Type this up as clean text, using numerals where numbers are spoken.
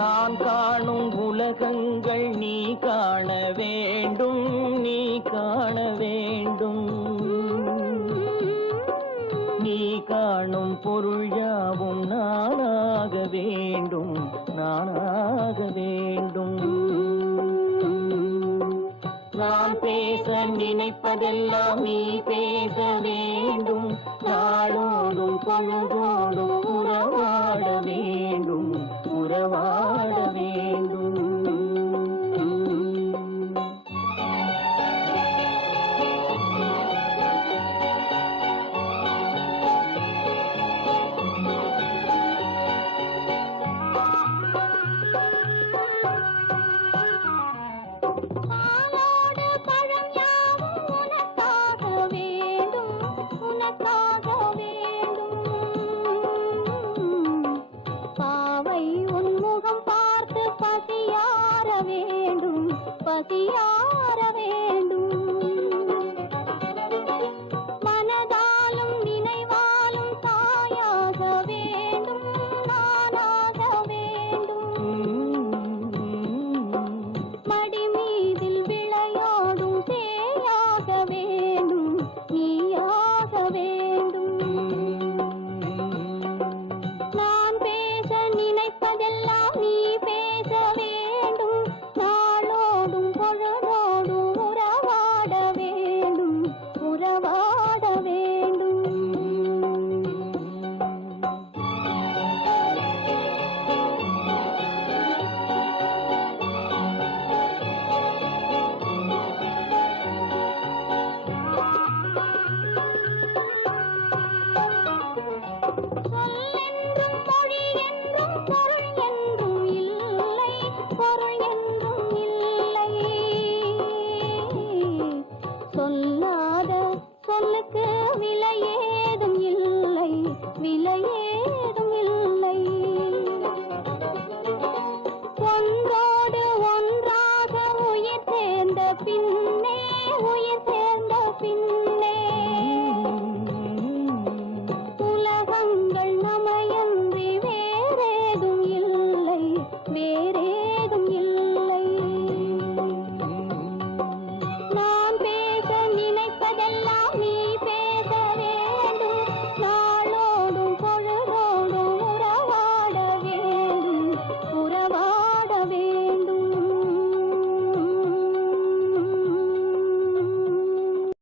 நான் காணும் உலகங்கள் நீ காண வேண்டும், நீ காண வேண்டும். நீ காணும் பொருள் யாவும் நானாக வேண்டும், நானாக வேண்டும். நான் பேச நினைப்பதெல்லாம் நீ பேச வேண்டும். நாளோடும் பொழுதோடும் உறவாட வேண்டும், உறவாட வேண்டும். பசியார வேண்டும். மனதாலும் நினைவாலும் தாயாக வேண்டும், நானாக வேண்டும். மடி மீதில் விளையாடும் சேயாக வேண்டும், நீயாக வேண்டும். நான் பேச நினைப்பதெல்லாம் நீ பேச வேண்டும். பொழுதோடும் உறவாட வேண்டும், உறவாட வேண்டும். சொல்லென்றும் மொழி என்றும் பொருள் என்றும் இல்லை, பொருள் என்றும் இல்லை. சொல்லாத சொல்லுக்கு விலையேதும் இல்லை, விலையே